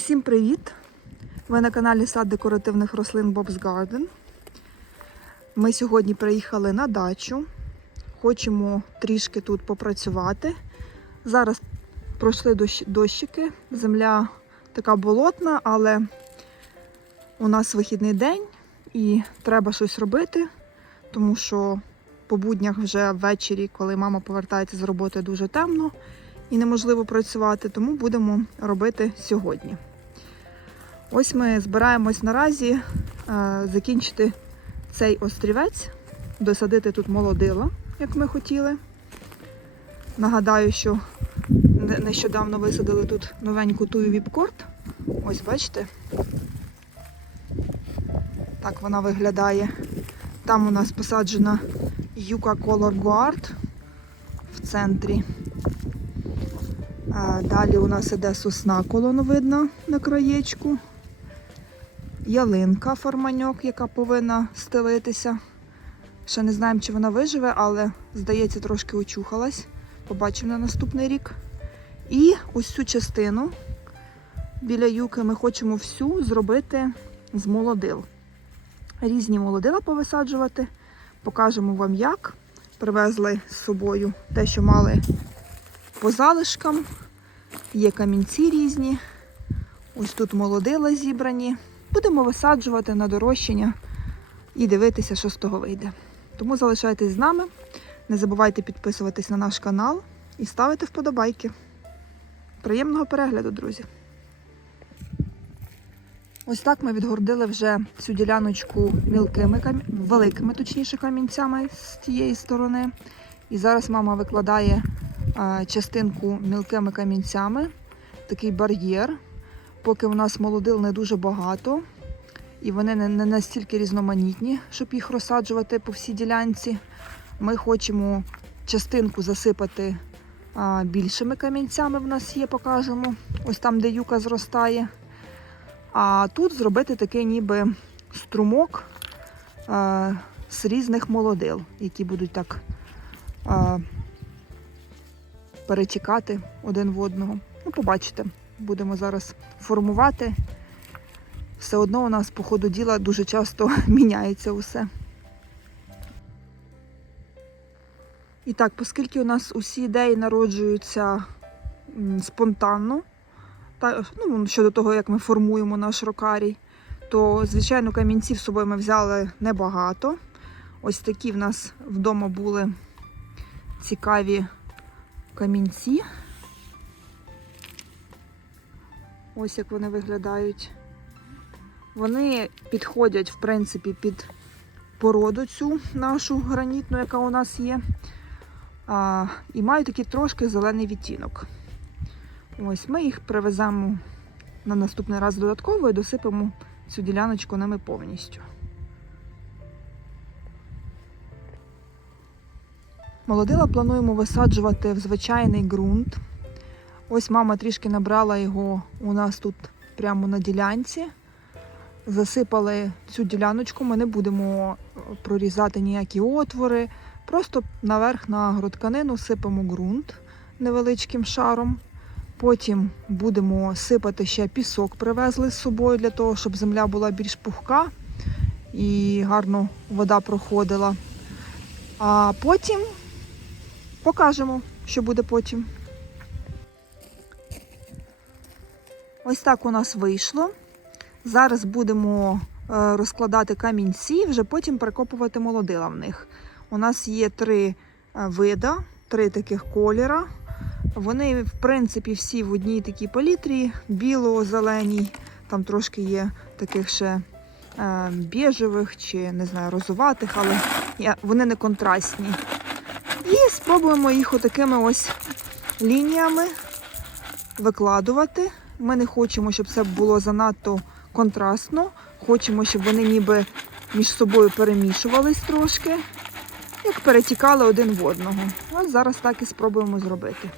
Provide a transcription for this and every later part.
Усім привіт! Ви на каналі Сад декоративних рослин Bob's Garden. Ми сьогодні приїхали на дачу. Хочемо трішки тут попрацювати. Зараз пройшли дощики. Земля така болотна, але у нас вихідний день і треба щось робити, тому що по буднях вже ввечері, коли мама повертається з роботи, дуже темно і неможливо працювати, тому будемо робити сьогодні. Ось ми збираємось наразі е, закінчити цей острівець, досадити тут молодила, як ми хотіли. Нагадаю, що нещодавно висадили тут новеньку тую віпкорт. Ось бачите. Так вона виглядає. Там у нас посаджена Юка Color Guard в центрі. Далі у нас іде сосна колоновидна на краєчку. Ялинка форманьок, яка повинна стелитися. Ще не знаємо, чи вона виживе, але здається, трошки очухалась. Побачимо на наступний рік. І ось цю частину біля юки ми хочемо всю зробити з молодил. Різні молодила повисаджувати. Покажемо вам як. Привезли з собою те, що мали по залишкам. Є камінці різні. Ось тут молодила зібрані. Будемо висаджувати на дорощення і дивитися, що з того вийде. Тому залишайтесь з нами. Не забувайте підписуватись на наш канал і ставити вподобайки. Приємного перегляду, друзі! Ось так ми відгордили вже цю діляночку мілкими великими, точніше, камінцями з тієї сторони. І зараз мама викладає частинку мілкими камінцями, такий бар'єр. Поки у нас молодил не дуже багато, і вони не, настільки різноманітні, щоб їх розсаджувати по всій ділянці. Ми хочемо частинку засипати більшими камінцями. В нас є, покажемо. Ось там, де юка зростає. А тут зробити такий ніби струмок з різних молодил, які будуть так перетікати один в одного. Ну, побачите, будемо зараз формувати. Все одно у нас по ходу діла дуже часто міняється усе. І так, оскільки у нас усі ідеї народжуються спонтанно, та, ну, щодо того, як ми формуємо наш рокарій, то, звичайно, камінців з собою ми взяли небагато. Ось такі в нас вдома були цікаві камінці. Ось як вони виглядають. Вони підходять, в принципі, під породу цю нашу гранітну, яка у нас є. А, і мають такий трошки зелений відтінок. Ось ми їх привеземо на наступний раз додатково і досипемо цю діляночку ними повністю. Молодила плануємо висаджувати в звичайний ґрунт. Ось мама трішки набрала його у нас тут прямо на ділянці. Засипали цю діляночку, ми не будемо прорізати ніякі отвори. Просто наверх на агротканину сипемо ґрунт невеличким шаром. Потім будемо сипати ще пісок, привезли з собою для того, щоб земля була більш пухка і гарно вода проходила. А потім покажемо, що буде потім. Ось так у нас вийшло. Зараз будемо е, розкладати камінці, вже потім перекопувати молодила в них. У нас є три е, вида, три таких кольора. Вони, в принципі, всі в одній такій палітрі, біло-зеленій, там трошки є таких ще е, біжевих чи не знаю, розуватих, але вони не контрастні. І спробуємо їх отакими ось лініями викладувати. Ми не хочемо, щоб це було занадто контрастно. Хочемо, щоб вони ніби між собою перемішувались трошки, як перетікали один в одного. Ось зараз так і спробуємо зробити.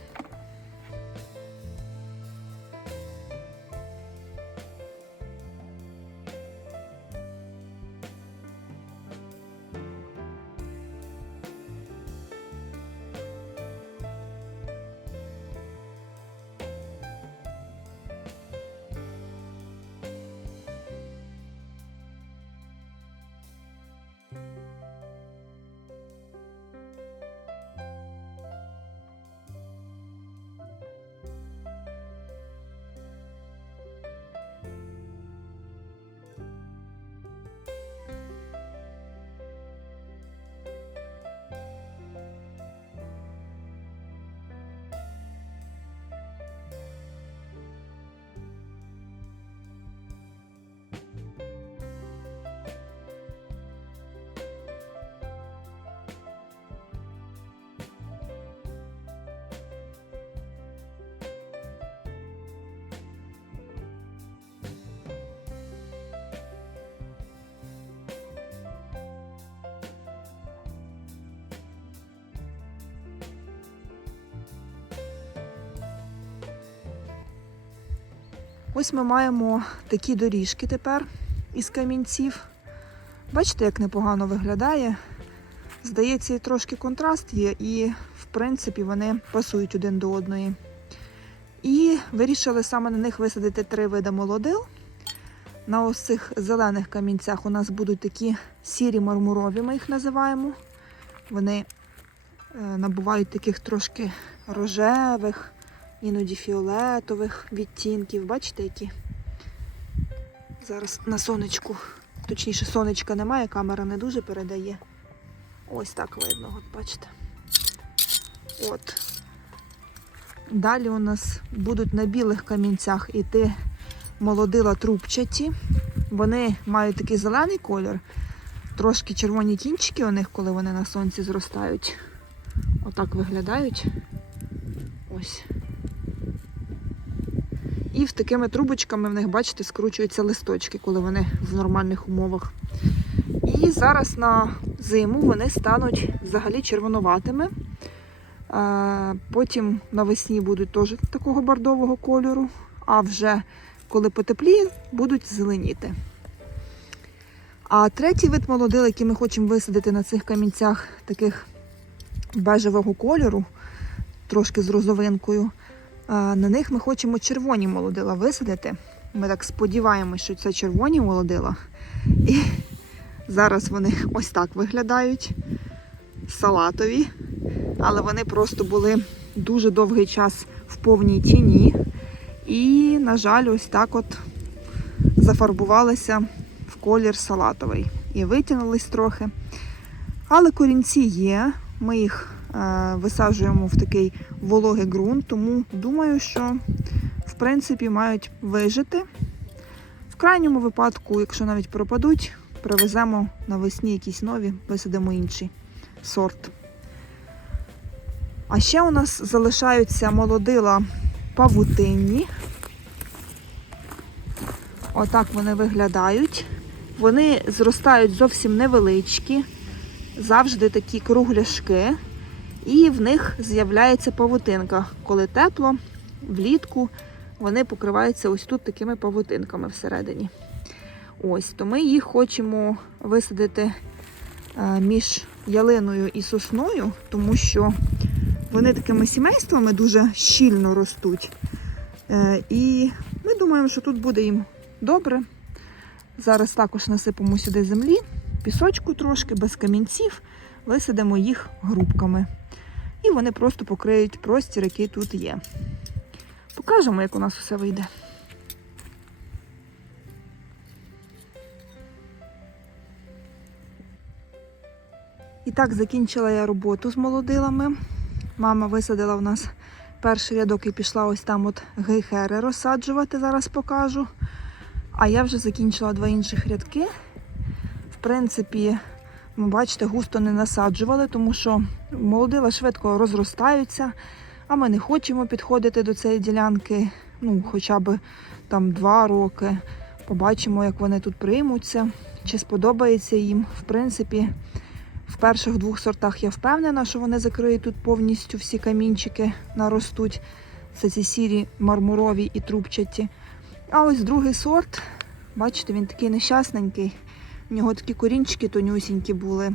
Ось ми маємо такі доріжки тепер із камінців. Бачите, як непогано виглядає. Здається, і трошки контраст є, і в принципі вони пасують один до одної. І вирішили саме на них висадити три види молодил. На ось цих зелених камінцях у нас будуть такі сірі мармурові, ми їх називаємо. Вони е, набувають таких трошки рожевих, іноді фіолетових відтінків. Бачите, які? Зараз на сонечку. Точніше, сонечка немає, камера не дуже передає. Ось так видно, от бачите. От. Далі у нас будуть на білих камінцях іти молодила трубчаті. Вони мають такий зелений колір, трошки червоні кінчики у них, коли вони на сонці зростають. Отак виглядають. Ось. І в такими трубочками в них, бачите, скручуються листочки, коли вони в нормальних умовах. І зараз на зиму вони стануть взагалі червонуватими. Е, Потім навесні будуть теж такого бордового кольору, а вже коли потепліє, будуть зеленіти. А третій вид молодил, який ми хочемо висадити на цих камінцях таких бежевого кольору, трошки з розовинкою, на них ми хочемо червоні молодила висадити. Ми так сподіваємося, що це червоні молодила. І зараз вони ось так виглядають салатові, але вони просто були дуже довгий час в повній тіні. І, на жаль, ось так от зафарбувалися в колір салатовий. І витягнулись трохи. Але корінці є. Ми їх висаджуємо в такий вологий ґрунт, тому думаю, що в принципі мають вижити. В крайньому випадку, якщо навіть пропадуть, привеземо навесні якісь нові, висадимо інший сорт. А ще у нас залишаються молодила павутинні. Отак вони виглядають. Вони зростають зовсім невеличкі, завжди такі кругляшки, і в них з'являється павутинка. Коли тепло, влітку вони покриваються ось тут такими павутинками всередині. Ось, то ми їх хочемо висадити е, між ялиною і сосною, тому що вони такими сімействами дуже щільно ростуть. Е, І ми думаємо, що тут буде їм добре. Зараз також насипемо сюди землі, пісочку трошки, без камінців, висадимо їх грубками. І вони просто покриють простір, який тут є. Покажемо, як у нас все вийде. І так закінчила я роботу з молодилами. Мама висадила в нас перший рядок і пішла ось там от гейхери розсаджувати, зараз покажу. А я вже закінчила два інших рядки. В принципі, бачите, густо не насаджували, тому що молодила швидко розростаються, а ми не хочемо підходити до цієї ділянки, ну, хоча б там два роки. Побачимо, як вони тут приймуться, чи сподобається їм. В принципі, в перших двох сортах я впевнена, що вони закриють тут повністю всі камінчики наростуть. Це ці сірі мармурові і трубчаті. А ось другий сорт, бачите, він такий нещасненький. У нього такі корінчики тонюсінькі були.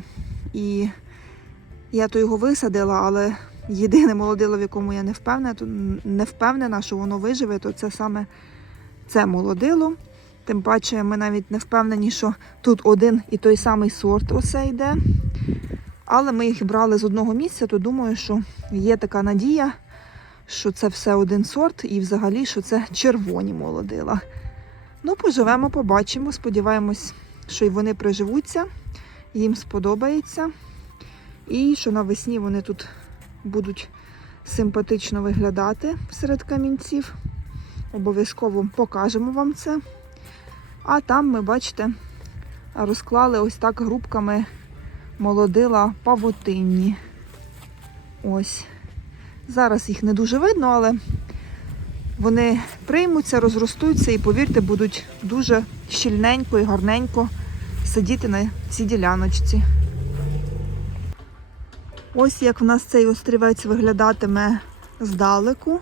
І я то його висадила, але єдине молодило, в якому я не впевнена, то не впевнена, що воно виживе, то це саме це молодило. Тим паче ми навіть не впевнені, що тут один і той самий сорт оце йде. Але ми їх брали з одного місця, то думаю, що є така надія, що це все один сорт і взагалі, що це червоні молодила. Ну, поживемо, побачимо. Сподіваємось, що й вони приживуться, їм сподобається. І що навесні вони тут будуть симпатично виглядати серед камінців. Обов'язково покажемо вам це. А там ми, бачите, розклали ось так грубками молодила павутинні. Ось. Зараз їх не дуже видно, але вони приймуться, розростуться і, повірте, будуть дуже щільненько і гарненько сидіти на цій діляночці. Ось як в нас цей острівець виглядатиме здалеку.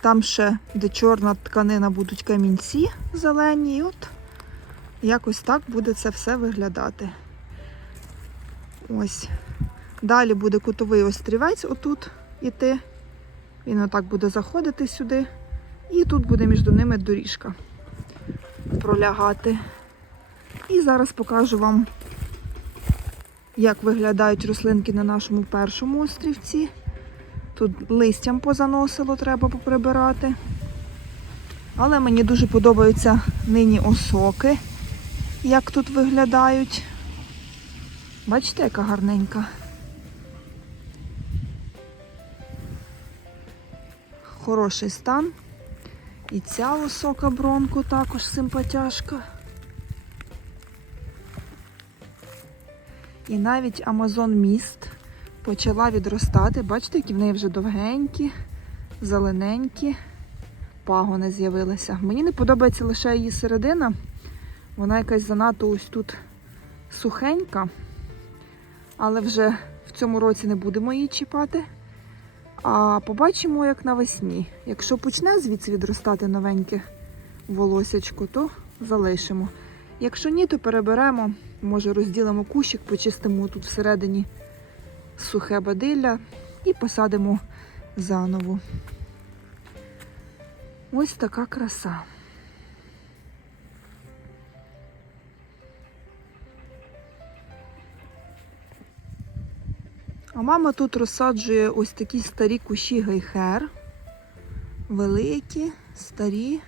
Там ще, де чорна тканина, будуть камінці зелені. І от якось так буде це все виглядати. Ось. Далі буде кутовий острівець отут іти. Він отак буде заходити сюди. І тут буде між ними доріжка пролягати. І зараз покажу вам, як виглядають рослинки на нашому першому острівці. Тут листям позаносило, треба поприбирати. Але мені дуже подобаються нині осоки, як тут виглядають. Бачите, яка гарненька. Хороший стан. І ця осока бронку також симпатяшка. І навіть Амазон міст почала відростати. Бачите, які в неї вже довгенькі, зелененькі пагони з'явилися. Мені не подобається лише її середина. Вона якась занадто ось тут сухенька. Але вже в цьому році не будемо її чіпати. А побачимо, як навесні. Якщо почне звідси відростати новеньке волосячко, то залишимо. Якщо ні, то переберемо, може розділимо кущик, почистимо тут всередині сухе бадилля і посадимо заново. Ось така краса. А мама тут розсаджує ось такі старі кущі гейхер. Великі, старі.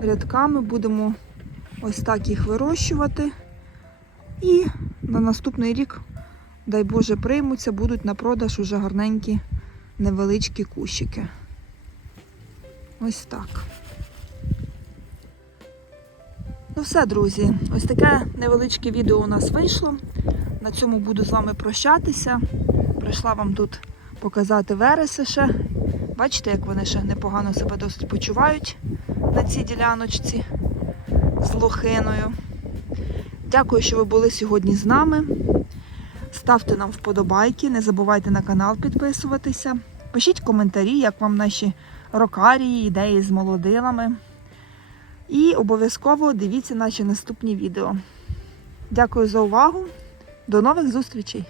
Рядками будемо ось так їх вирощувати. І на наступний рік, дай Боже, приймуться, будуть на продаж уже гарненькі невеличкі кущики. Ось так. Ну все, друзі, ось таке невеличке відео у нас вийшло. На цьому буду з вами прощатися. Прийшла вам тут показати вереси ще. Бачите, як вони ще непогано себе досить почувають на цій діляночці з лохиною. Дякую, що ви були сьогодні з нами. Ставте нам вподобайки, не забувайте на канал підписуватися. Пишіть коментарі, як вам наші рокарії, ідеї з молодилами. І обов'язково дивіться наші наступні відео. Дякую за увагу. До нових зустрічей!